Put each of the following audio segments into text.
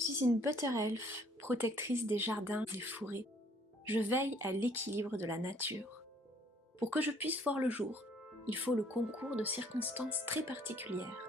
suis une Potter Elf, protectrice des jardins et forêts. Je veille à l'équilibre de la nature. Pour que je puisse voir le jour, il faut le concours de circonstances très particulières.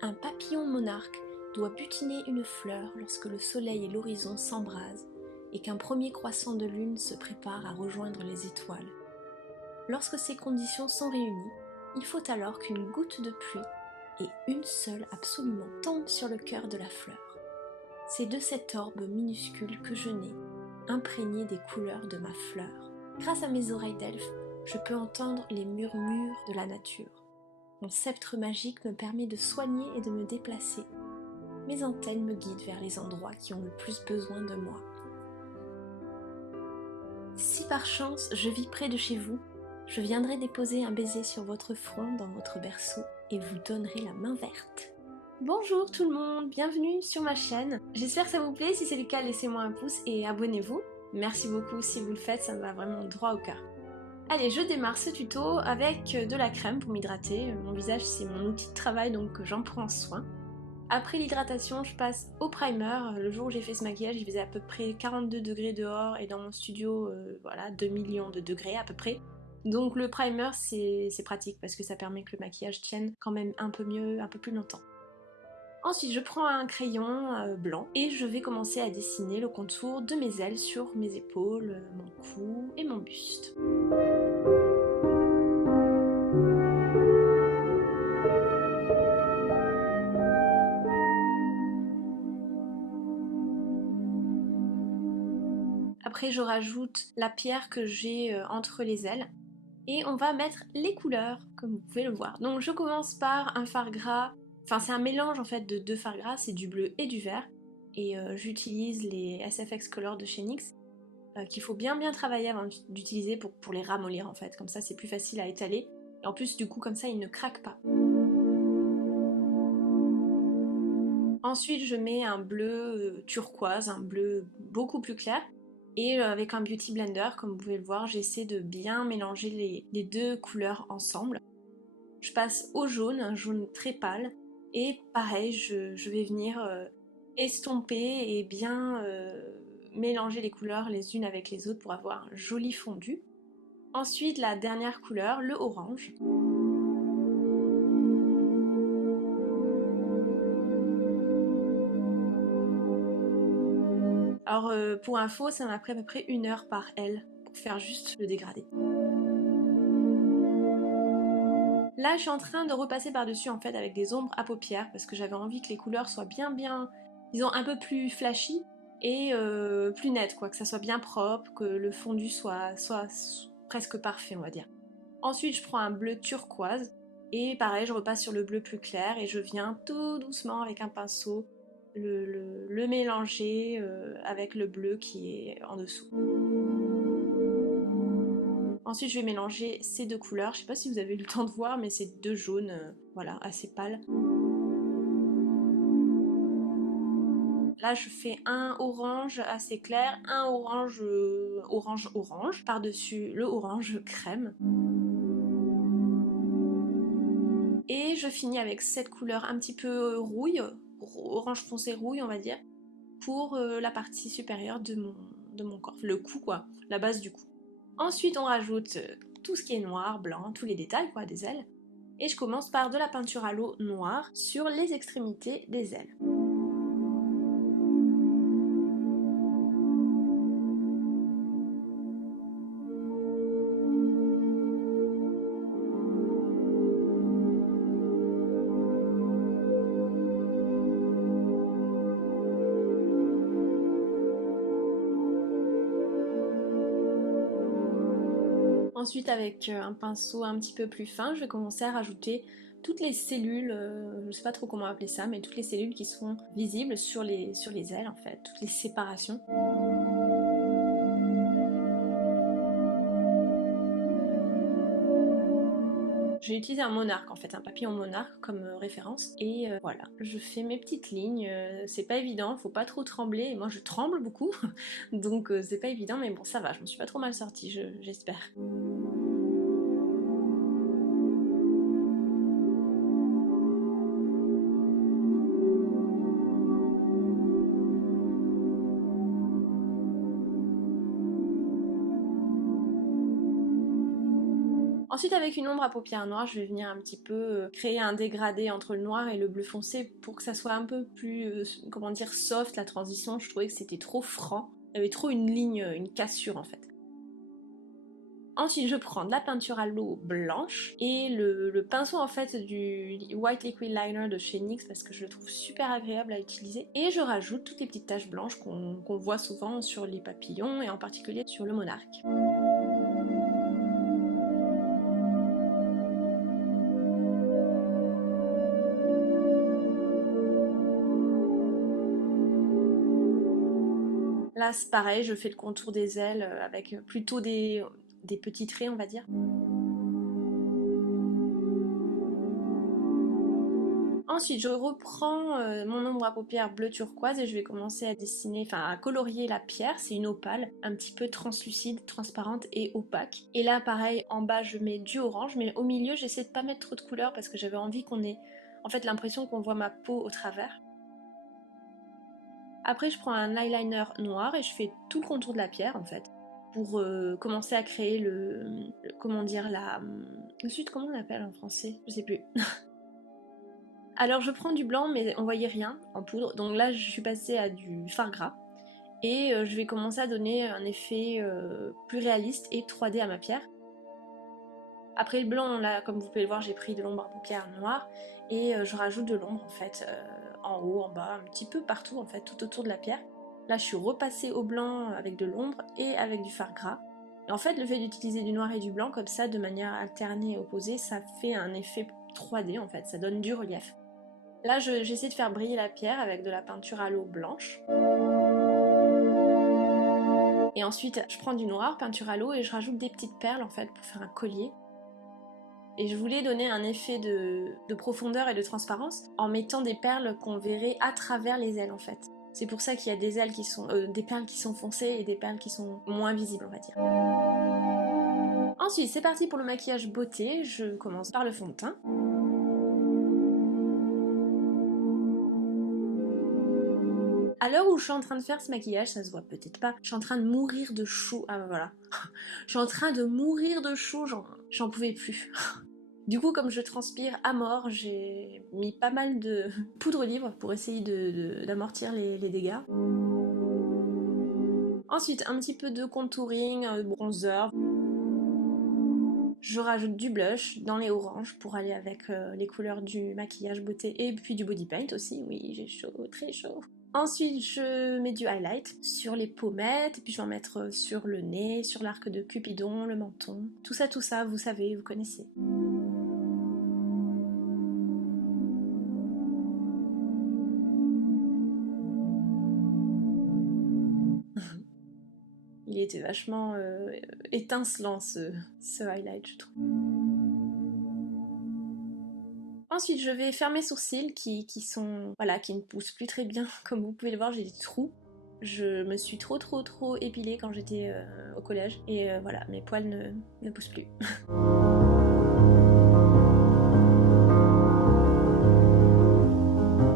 Un papillon monarque doit butiner une fleur lorsque le soleil et l'horizon s'embrasent et qu'un premier croissant de lune se prépare à rejoindre les étoiles. Lorsque ces conditions sont réunies, il faut alors qu'une goutte de pluie, et une seule absolument, tombe sur le cœur de la fleur. C'est de cet orbe minuscule que je nais, imprégné des couleurs de ma fleur. Grâce à mes oreilles d'elfe, je peux entendre les murmures de la nature. Mon sceptre magique me permet de soigner et de me déplacer. Mes antennes me guident vers les endroits qui ont le plus besoin de moi. Si par chance je vis près de chez vous, je viendrai déposer un baiser sur votre front dans votre berceau et vous donnerai la main verte. Bonjour tout le monde, bienvenue sur ma chaîne. J'espère que ça vous plaît, si c'est le cas laissez-moi un pouce et abonnez-vous. Merci beaucoup si vous le faites, ça me va vraiment droit au cœur. Allez, je démarre ce tuto avec de la crème pour m'hydrater. Mon visage c'est mon outil de travail donc j'en prends soin. Après l'hydratation, je passe au primer. Le jour où j'ai fait ce maquillage, il faisait à peu près 42 degrés dehors et dans mon studio, voilà, 2 millions de degrés à peu près. Donc le primer c'est pratique parce que ça permet que le maquillage tienne quand même un peu mieux, un peu plus longtemps. Ensuite je prends un crayon blanc et je vais commencer à dessiner le contour de mes ailes sur mes épaules, mon cou et mon buste. Après je rajoute la pierre que j'ai entre les ailes. Et on va mettre les couleurs, comme vous pouvez le voir. Donc je commence par un fard gras, enfin c'est un mélange en fait de deux fards gras, c'est du bleu et du vert. Et j'utilise les SFX Color de chez NYX, qu'il faut bien travailler avant d'utiliser pour les ramollir en fait. Comme ça c'est plus facile à étaler. Et en plus du coup comme ça ils ne craquent pas. Ensuite je mets un bleu turquoise, un bleu beaucoup plus clair. Et avec un beauty blender, comme vous pouvez le voir, j'essaie de bien mélanger les deux couleurs ensemble. Je passe au jaune, un jaune très pâle, et pareil, je vais venir estomper et bien mélanger les couleurs les unes avec les autres pour avoir un joli fondu. Ensuite, la dernière couleur, le orange. Alors pour info, ça m'a pris à peu près 1 heure par aile pour faire juste le dégradé. Là, je suis en train de repasser par-dessus en fait avec des ombres à paupières parce que j'avais envie que les couleurs soient bien, disons un peu plus flashy et plus nettes quoi, que ça soit bien propre, que le fondu soit presque parfait on va dire. Ensuite, je prends un bleu turquoise et pareil, je repasse sur le bleu plus clair et je viens tout doucement avec un pinceau le mélanger avec le bleu qui est en dessous. Ensuite, je vais mélanger ces deux couleurs. Je sais pas si vous avez eu le temps de voir, mais c'est deux jaunes, voilà, assez pâles. Là, je fais un orange assez clair, un orange orange par-dessus le orange crème. Et je finis avec cette couleur un petit peu rouille, orange foncé rouille, on va dire, pour la partie supérieure de mon corps, le cou quoi, la base du cou. Ensuite, on rajoute tout ce qui est noir, blanc, tous les détails quoi, des ailes. Et je commence par de la peinture à l'eau noire sur les extrémités des ailes. Ensuite, avec un pinceau un petit peu plus fin, je vais commencer à rajouter toutes les cellules, je ne sais pas trop comment appeler ça, mais toutes les cellules qui sont visibles sur les ailes en fait, toutes les séparations. J'ai utilisé un monarque en fait, un papillon monarque comme référence et voilà, je fais mes petites lignes, c'est pas évident, faut pas trop trembler, et moi je tremble beaucoup donc c'est pas évident mais bon ça va, je m'en suis pas trop mal sortie, j'espère. Ensuite, avec une ombre à paupières noires, je vais venir un petit peu créer un dégradé entre le noir et le bleu foncé pour que ça soit un peu plus, comment dire, soft la transition. Je trouvais que c'était trop franc, il y avait trop une ligne, une cassure en fait. Ensuite, je prends de la peinture à l'eau blanche et le pinceau en fait du White Liquid Liner de chez NYX parce que je le trouve super agréable à utiliser. Et je rajoute toutes les petites taches blanches qu'on voit souvent sur les papillons et en particulier sur le monarque. Là, c'est pareil, je fais le contour des ailes avec plutôt des petits traits, on va dire. Ensuite, je reprends mon ombre à paupières bleu turquoise et je vais commencer à dessiner, enfin à colorier la pierre. C'est une opale, un petit peu translucide, transparente et opaque. Et là, pareil, en bas, je mets du orange, mais au milieu, j'essaie de pas mettre trop de couleurs parce que j'avais envie qu'on ait, en fait, l'impression qu'on voit ma peau au travers. Après, je prends un eyeliner noir et je fais tout le contour de la pierre, en fait, pour commencer à créer comment dire, Ensuite, comment on appelle en français? Je sais plus. Alors je prends du blanc mais on voyait rien en poudre, donc là je suis passée à du fard gras et je vais commencer à donner un effet plus réaliste et 3D à ma pierre. Après le blanc, là comme vous pouvez le voir, j'ai pris de l'ombre à paupières noire et je rajoute de l'ombre en fait en haut, en bas, un petit peu partout en fait, tout autour de la pierre. Là je suis repassée au blanc avec de l'ombre et avec du fard gras. Et en fait le fait d'utiliser du noir et du blanc comme ça de manière alternée et opposée, ça fait un effet 3D en fait, ça donne du relief. Là, j'essaie de faire briller la pierre avec de la peinture à l'eau blanche. Et ensuite, je prends du noir, peinture à l'eau, et je rajoute des petites perles en fait pour faire un collier. Et je voulais donner un effet de profondeur et de transparence en mettant des perles qu'on verrait à travers les ailes en fait. C'est pour ça qu'il y a des ailes qui sont, des perles qui sont foncées et des perles qui sont moins visibles, on va dire. Ensuite, c'est parti pour le maquillage beauté. Je commence par le fond de teint. À l'heure où je suis en train de faire ce maquillage, ça se voit peut-être pas, je suis en train de mourir de chaud. Ah bah voilà. Je suis en train de mourir de chaud, j'en pouvais plus. Du coup, comme je transpire à mort, j'ai mis pas mal de poudre libre pour essayer d'amortir les dégâts. Ensuite, un petit peu de contouring, bronzer. Je rajoute du blush dans les oranges pour aller avec les couleurs du maquillage beauté et puis du body paint aussi. Oui, j'ai chaud, très chaud. Ensuite, je mets du highlight sur les pommettes, et puis je vais en mettre sur le nez, sur l'arc de Cupidon, le menton. Tout ça, vous savez, vous connaissez. Il était vachement étincelant ce highlight, je trouve. Ensuite, je vais faire mes sourcils qui sont, voilà, qui ne poussent plus très bien. Comme vous pouvez le voir, j'ai des trous. Je me suis trop épilée quand j'étais au collège. Et voilà, mes poils ne poussent plus.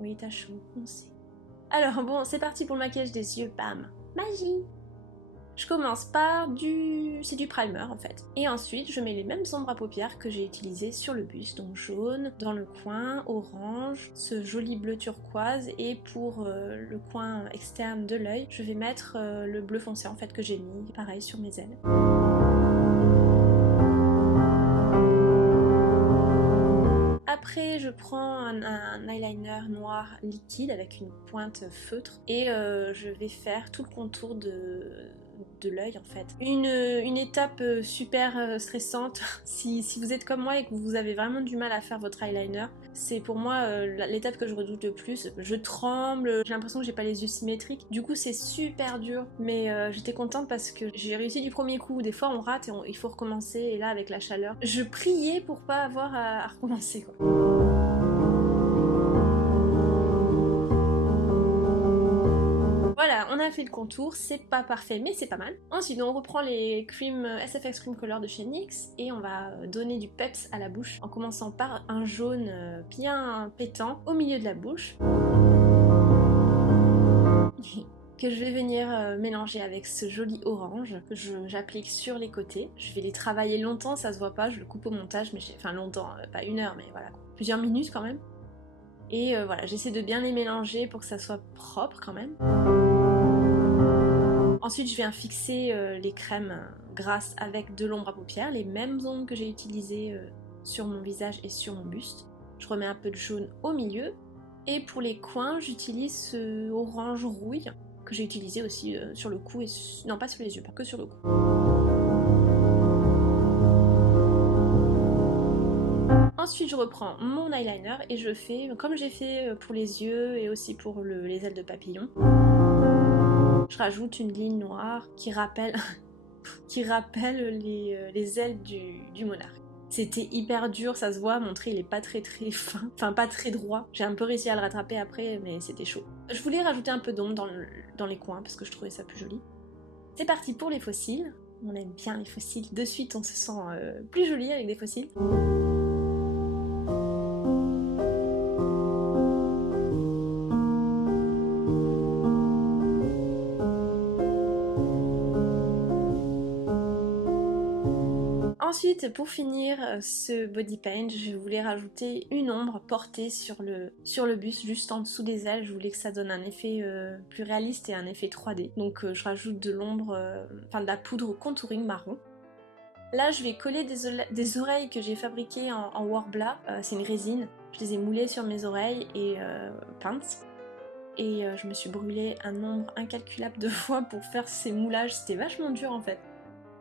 Oui, t'as chaud, on sait. Alors bon, c'est parti pour le maquillage des yeux, bam. Magie! Je commence par c'est du primer en fait. Et ensuite, je mets les mêmes ombres à paupières que j'ai utilisées sur le buste, donc jaune, dans le coin, orange, ce joli bleu turquoise, et pour le coin externe de l'œil, je vais mettre le bleu foncé en fait que j'ai mis, pareil, sur mes ailes. Après, je prends un eyeliner noir liquide avec une pointe feutre et je vais faire tout le contour de l'œil en fait. Une étape super stressante, si vous êtes comme moi et que vous avez vraiment du mal à faire votre eyeliner, c'est pour moi l'étape que je redoute le plus. Je tremble, j'ai l'impression que j'ai pas les yeux symétriques, du coup c'est super dur, mais j'étais contente parce que j'ai réussi du premier coup. Des fois on rate et il faut recommencer, et là avec la chaleur, je priais pour pas avoir à recommencer quoi. Voilà, on a fait le contour, c'est pas parfait mais c'est pas mal. Ensuite on reprend les SFX Cream Color de chez NYX et on va donner du peps à la bouche en commençant par un jaune bien pétant au milieu de la bouche. que je vais venir mélanger avec ce joli orange que j'applique sur les côtés. Je vais les travailler longtemps, ça se voit pas, je le coupe au montage, mais enfin longtemps, pas 1 heure, mais voilà, plusieurs minutes quand même. Et voilà, j'essaie de bien les mélanger pour que ça soit propre quand même. Ensuite, je viens fixer les crèmes grasses avec de l'ombre à paupières, les mêmes ombres que j'ai utilisées sur mon visage et sur mon buste. Je remets un peu de jaune au milieu. Et pour les coins, j'utilise ce orange rouille que j'ai utilisé aussi sur le cou, et non pas sur les yeux, pas que sur le cou. Ensuite, je reprends mon eyeliner et je fais, comme j'ai fait pour les yeux et aussi pour les ailes de papillon, je rajoute une ligne noire qui rappelle, les ailes du monarque. C'était hyper dur, ça se voit, mon trait il est pas très fin, enfin pas très droit. J'ai un peu réussi à le rattraper après, mais c'était chaud. Je voulais rajouter un peu d'ombre dans les coins parce que je trouvais ça plus joli. C'est parti pour les faux cils. On aime bien les faux cils. De suite, on se sent plus joli avec des faux cils. Ensuite, pour finir ce body paint, je voulais rajouter une ombre portée sur le buste, juste en dessous des ailes. Je voulais que ça donne un effet plus réaliste et un effet 3D. Donc je rajoute de l'ombre, enfin de la poudre contouring marron. Là, je vais coller des oreilles que j'ai fabriquées en Worbla. C'est une résine. Je les ai moulées sur mes oreilles et peintes. Et je me suis brûlé un nombre incalculable de fois pour faire ces moulages. C'était vachement dur en fait.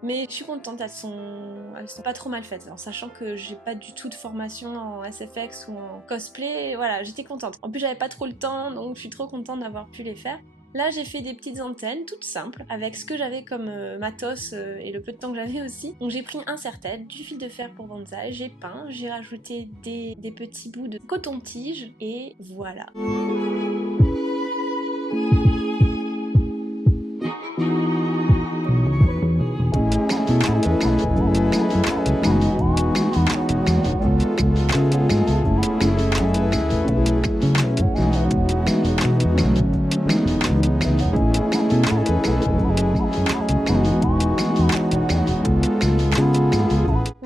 Mais je suis contente, elles sont pas trop mal faites, en sachant que j'ai pas du tout de formation en SFX ou en cosplay, et voilà, j'étais contente. En plus j'avais pas trop le temps, donc je suis trop contente d'avoir pu les faire. Là j'ai fait des petites antennes toutes simples, avec ce que j'avais comme matos et le peu de temps que j'avais aussi. Donc j'ai pris un serre-tête, du fil de fer pour bonsaï, j'ai peint, j'ai rajouté des petits bouts de coton-tige, et voilà.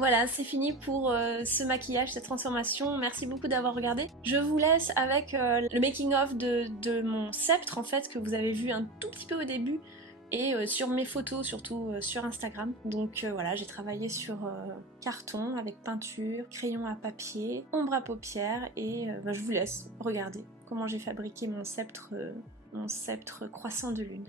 Voilà, c'est fini pour ce maquillage, cette transformation. Merci beaucoup d'avoir regardé. Je vous laisse avec le making of de mon sceptre en fait, que vous avez vu un tout petit peu au début, et sur mes photos, surtout sur Instagram. Donc voilà, j'ai travaillé sur carton avec peinture, crayon à papier, ombre à paupières, et je vous laisse regarder comment j'ai fabriqué mon sceptre croissant de lune.